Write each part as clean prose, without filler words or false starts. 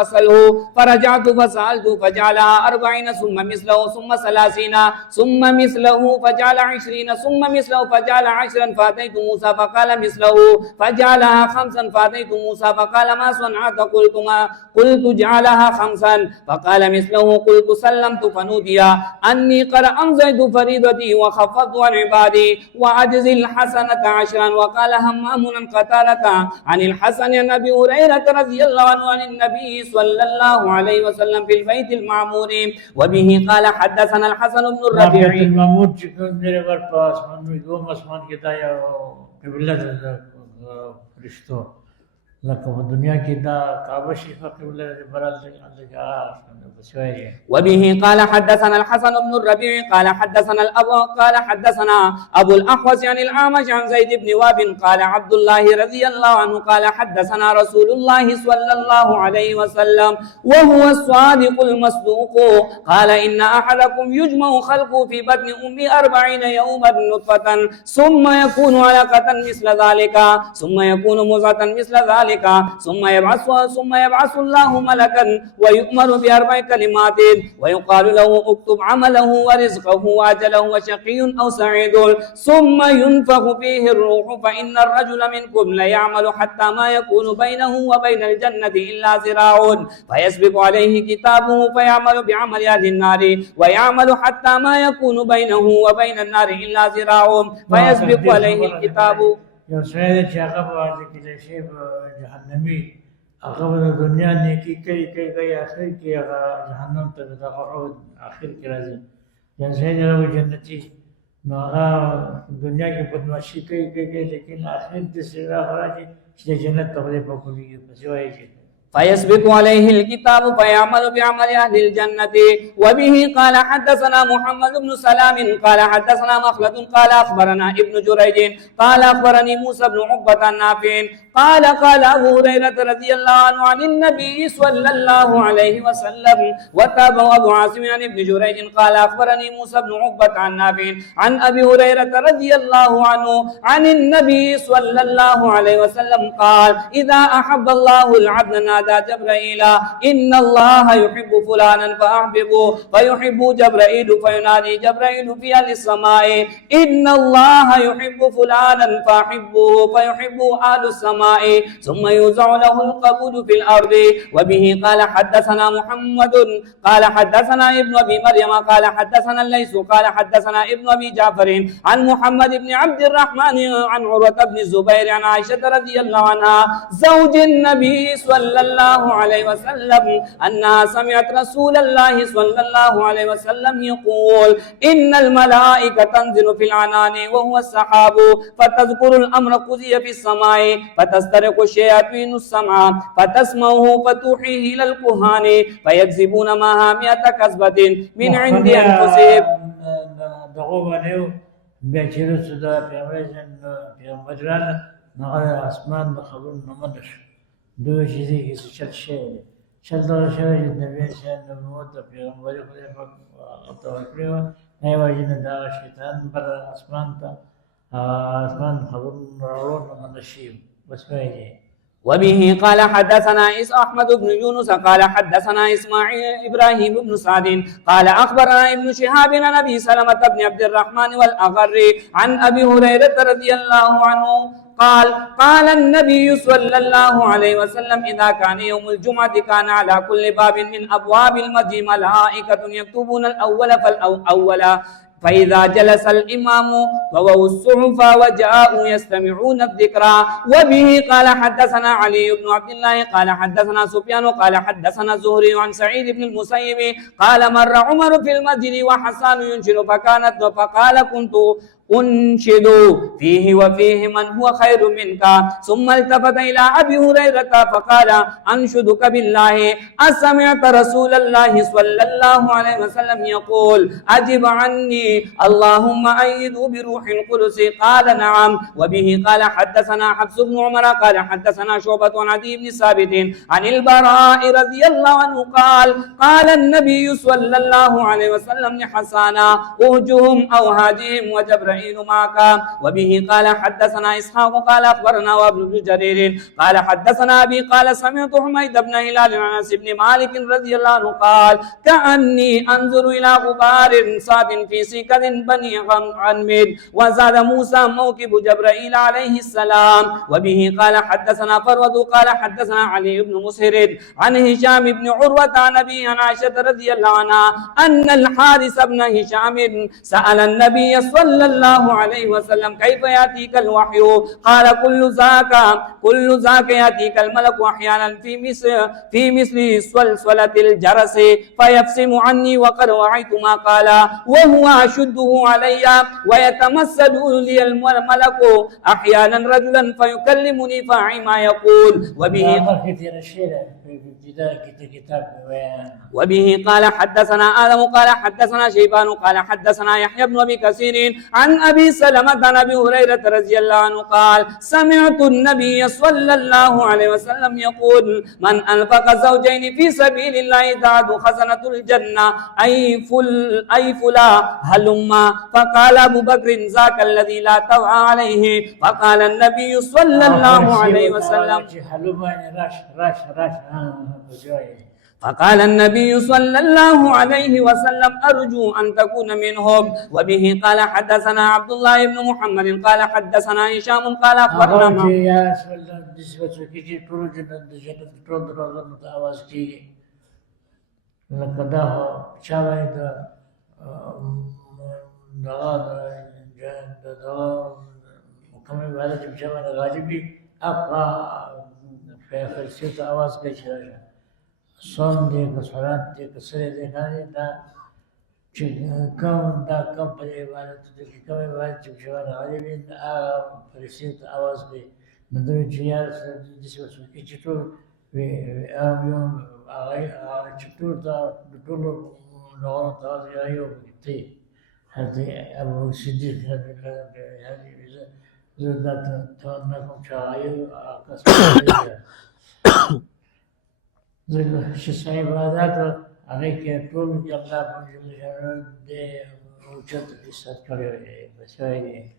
فسله فرجعت فسألت فجعلها 40 ثم مثله ثم 30 ثم مثله فجعل 20 ثم مثله فجعل 10 فأتيت موسى فقال مثله فجعلها 5 فأتيت موسى فقال ما صنعت قلت جعلها 5 فقال مثله قلت سلمت فنودي أني قد أمضيت فريضتي وخفضت عن عبادي وأجزي الحسنة 10 وقال همام عن قتادة عن الحسن عن أبي هريرة رضي الله عنه عن النبي صلى الله عليه وسلم في البيت المعمور وبه قال حدثنا الحسن بن الربيع بیت المعمور چې کوم دی ور په اسمان وي دوم اسمان کې دا یو قبله ده فرشتو لکه په دنیا کې دا کعبه شریفه قبله ده برال الله وبه قال حدثنا الحسن بن الربيع قال حدثنا أبو الأحوص عن الأعمش عن زيد بن وهب قال عبد الله رضي الله عنه قال حدثنا رسول الله صلى الله عليه وسلم وهو الصادق المصدوق قال إن أحدكم يجمع خلقه في بطن أمه 40 يوما نطفة ثم يكون علقة مثل ذلك ثم يكون مضغة مثل ذلك ثم يبعث الله ملكا ويؤمر ب4 كلمات ويقال له اكتب عمله ورزقه واجله وشقي او سعيد ثم ينفخ فيه الروح فان الرجل منكم ليعمل حتى ما يكون بينه وبين الجنه الا ذراع فيسبق عليه كتابه فيعمل بعمل اهل النار ويعمل حتى ما يكون بينه وبين النار الا ذراع فيسبق عليه الكتاب. یو سره چې هغه باندې کې شی جهنمی هغه د دنیا نیکی کوي اخر کې هغه جهنم ته دغه اخر کې راځي یعنی څنګه له جنتي نو هغه دنیا کې بدمعشي کوي لیکن اخر د سره راځي چې جنت ته په کوي په ځای فيسبق عليه الكتاب فيعمل بعمل أهل الجنة. وبه قال حدثنا محمد بن سلام قال حدثنا مخلد قال أخبرنا ابن جريج قال أخبرني موسى بن عقبة النافع قال أبو هريرة رضي الله عنه عن النبي صلى الله عليه وسلم وتابع أبو عاصم عن ابن جريج قال أخبرني موسى بن عقبة عن نافع عن أبي هريرة رضي الله عنه عن النبي صلى الله عليه وسلم قال إذا أحب الله العبد نادى جبرائيل إن الله يحب فلانا فأحببه فيحب جبرائيل فينادي جبرائيل في أهل السماء إن الله يحب فلانا فأحبه فيحب أهل السماء ثم يوزع له القبول في الأرض. وبه قال حدثنا محمد قال حدثنا ابن أبي مريم قال حدثنا الليث قال حدثنا ابن أبي جعفر عن محمد بن عبد الرحمن عن عروة بن الزبير عن عائشة رضي الله عنها زوج النبي صلى الله عليه وسلم أنها سمعت رسول الله صلى الله عليه وسلم يقول إن الملائكة تنزل في العنان وهو السحاب فتذكر الأمر قضي في السماء فتسترق الشياطين السمع فتسمعه فتوحيه إلى الكهان فيكذبون معها 100 كذبة من عند أنفسهم. دغوبانيو بيچيرو سودا پیغمبران نغه اسمان د خبر نمدش دو چیزی که چل شد چل دار شد نبی شد نبوت پیغمبری خدا فقط وکړي نه واجی نه دا شیطان پر اسمان ته اسمان خبر راوړو نمدشي بس وایي. وبه قال حدثنا أحمد بن يونس قال حدثنا إسماعيل إبراهيم بن سعد قال أخبرنا ابن شهاب عن أبي سلمة بن عبد الرحمن والأغر عن أبي هريرة رضي الله عنه قال النبي صلى الله عليه وسلم إذا كان يوم الجمعة كان على كل باب من أبواب المسجد ملائكة يكتبون الأول فالأول فإذا جلس الإمام طووا الصحف وجاءوا يستمعون الذكرى. وبه قال حدثنا علي بن عبد الله قال حدثنا سفيان قال حدثنا الزهري عن سعيد بن المسيب قال مر عمر في المسجد وحسان ينشد فقال كنت أنشد فيه وفيه من هو خير منك ثم التفت إلى أبي هريرة فقال أنشدك بالله أسمعت رسول الله صلى الله عليه وسلم يقول أجب عني اللهم أيده بروح القدس قال نعم. وبه قال حدثنا حفص بن عمر قال حدثنا شعبة عن عدي بن ثابت عن البراء رضي الله عنه قال النبي صلى الله عليه وسلم لحسان أهجهم أو هاجهم وجبرائيل جبرائيل معك. وبه قال حدثنا إسحاق قال أخبرنا وابن بن جرير قال حدثنا أبي قال سمعت حميد بن هلال عن أنس بن مالك رضي الله عنه قال كأني أنظر إلى غبار صاد في سكة بني عنمد. وزاد موسى موكب جبرائيل عليه السلام. وبه قال حدثنا فروة قال حدثنا علي بن مسهر عن هشام بن عروة عن أبي عن عائشة رضي الله عنها أن الحارث بن هشام سأل النبي صلى الله عليه وسلم كيف يأتيك الوحي؟ قال كل ذاك يأتيك الملك أحيانا في مثل سلسلة الجرس فيفسم عني وقد وعيت ما قال وهو أشده علي ويتمثل لي الملك أحيانا رجلا فيكلمني فاعي ما يقول. وبه قال حدثنا آدم قال حدثنا شيبان قال حدثنا يحيى بن أبي كثير عن أبي سلمة عن أبي هريرة رضي الله عنه قال سمعت النبي صلى الله عليه وسلم يقول من أنفق زوجين في سبيل الله تعد خزنة الجنة أي فلا هلما. فقال أبو بكر ذاك الذي لا توعى عليه. فقال النبي صلى الله عليه وسلم فقال النبي صلى الله عليه وسلم أرجو أن تكون منهم. وبه قال حدثنا عبد الله بن محمد قال حدثنا هشام قال أخبرنا صوم دې که صلات دې که سره دې نه دا چې کوم په عبادت دې کوم عبادت چې شوان غالي هغه فرشتي ته आवाज کوي نو دوی چې یار د څه وسو کې چې ټول وی یو هغه چې ټول دا ټول نو تاسو یو ته هدي ابو صدیق هدي زړه ته نه کوم چایو چې صحیح عبادت هغه کې ټول کې الله په دې اوچت حصہ کړی.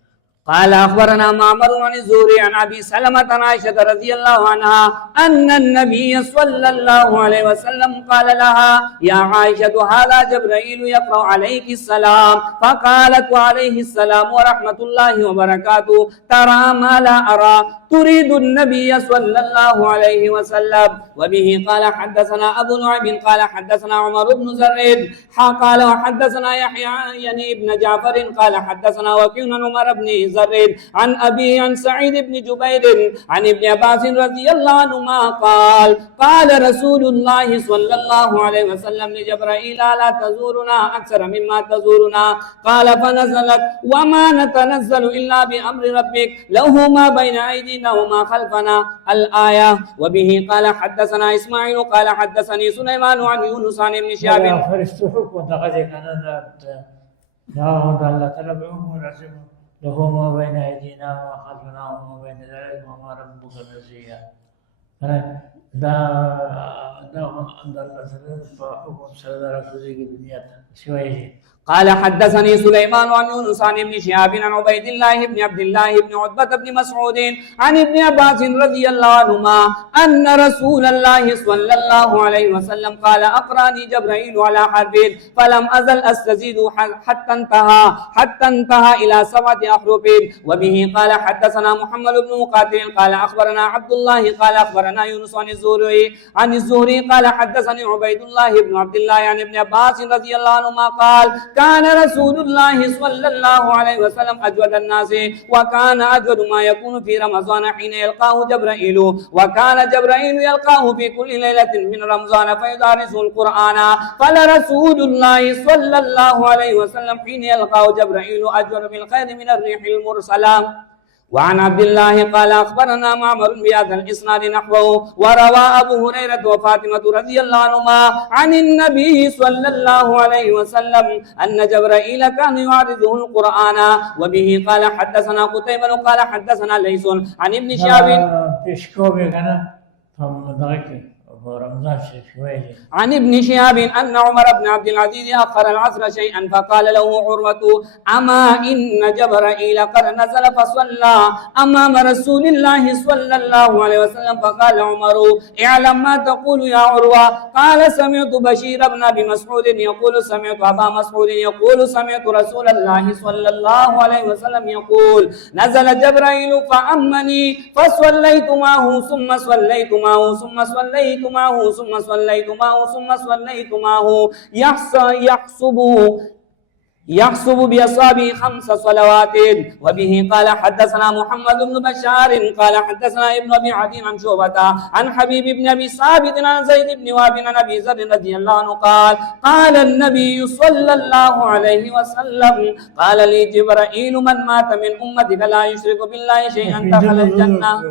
قال أخبرنا معمر عن الزهري عن أبي سلمة عن عائشة رضي الله عنها أن النبي صلى الله عليه وسلم قال لها يا عائشة هذا جبرائيل يقرأ عليك السلام. فقالت وعليه السلام ورحمة الله وبركاته ترى ما لا أرى تريد النبي صلى الله عليه وسلم. وبه قال حدثنا أبو نعيم قال حدثنا عمر بن زريد قال وحدثنا يحيى يعني ابن جعفر قال حدثنا وكيع عن عمر بن زريد عن أبي عن سعيد بن جبير عن ابن عباس رضي الله عنهما قال قال رسول الله صلى الله عليه وسلم لجبرائيل لا تزورنا أكثر مما تزورنا. قال فنزلت وما نتنزل إلا بأمر ربك له ما بين أيدينا وما خلفنا الآية. وبه قال حدثنا إسماعيل قال حدثني سليمان عن يونس عن ابن شهاب له ما بين أيدينا وما خلفنا وما بين ذلك وما ربك نسيا. دا الله فحكم سردار في الدنيا سواه. قال حدثني سليمان عن يونس عن ابن شهاب عن عبيد الله بن عبد الله بن عتبة بن مسعود عن ابن عباس رضي الله عنهما أن رسول الله صلى الله عليه وسلم قال أقرأني جبرائيل على حرف فلم أزل أستزيد حتى انتهى إلى 7 أحرف. وبه قال حدثنا محمد بن مقاتل قال أخبرنا عبد الله قال أخبرنا يونس عن الزهري قال حدثني عبيد الله بن عبد الله عن ابن عباس رضي الله عنهما قال كان رسول الله صلى الله عليه وسلم أجود الناس وكان أجود ما يكون في رمضان حين يلقاه جبرائيل. وكان جبرائيل يلقاه في كل ليلة من رمضان فيدارسه القرآن. فلرسول الله صلى الله عليه وسلم حين يلقاه جبرائيل أجود بالخير من الريح المرسلة. وعن عبد الله قال أخبرنا معمر بهذا الإسناد نحوه. وروى أبو هريرة وفاطمة رضي الله عنهما عن النبي صلى الله عليه وسلم أن جبرائيل كان يعرضه القرآن. وبه قال حدثنا قتيبة قال حدثنا ليس عن ابن شهاب رمضان شريف شوية. عن ابن شهاب أن عمر بن عبد العزيز أخر العصر شيئا فقال له عروة أما إن جبرائيل قد نزل فصلى أمام رسول الله صلى الله عليه وسلم فقال عمر اعلم ما تقول يا عروة. قال سمعت بشير بن أبي مسعود يقول سمعت أبا مسعود يقول سمعت رسول الله صلى الله عليه وسلم يقول نزل جبرائيل فأمني فصليت معه ثم صليت معه ثم صليت معه ثم صليت معه ثم صليت معه يحسب بأصابعه 5 صلوات. وبه قال حدثنا محمد بن بشار قال حدثنا ابن أبي عدي عن شعبة عن حبيب بن أبي ثابت عن زيد بن وهب عن أبي ذر رضي الله عنه قال قال النبي صلى الله عليه وسلم قال لي جبرائيل من مات من أمتك لا يشرك بالله شيئا دخل الجنة.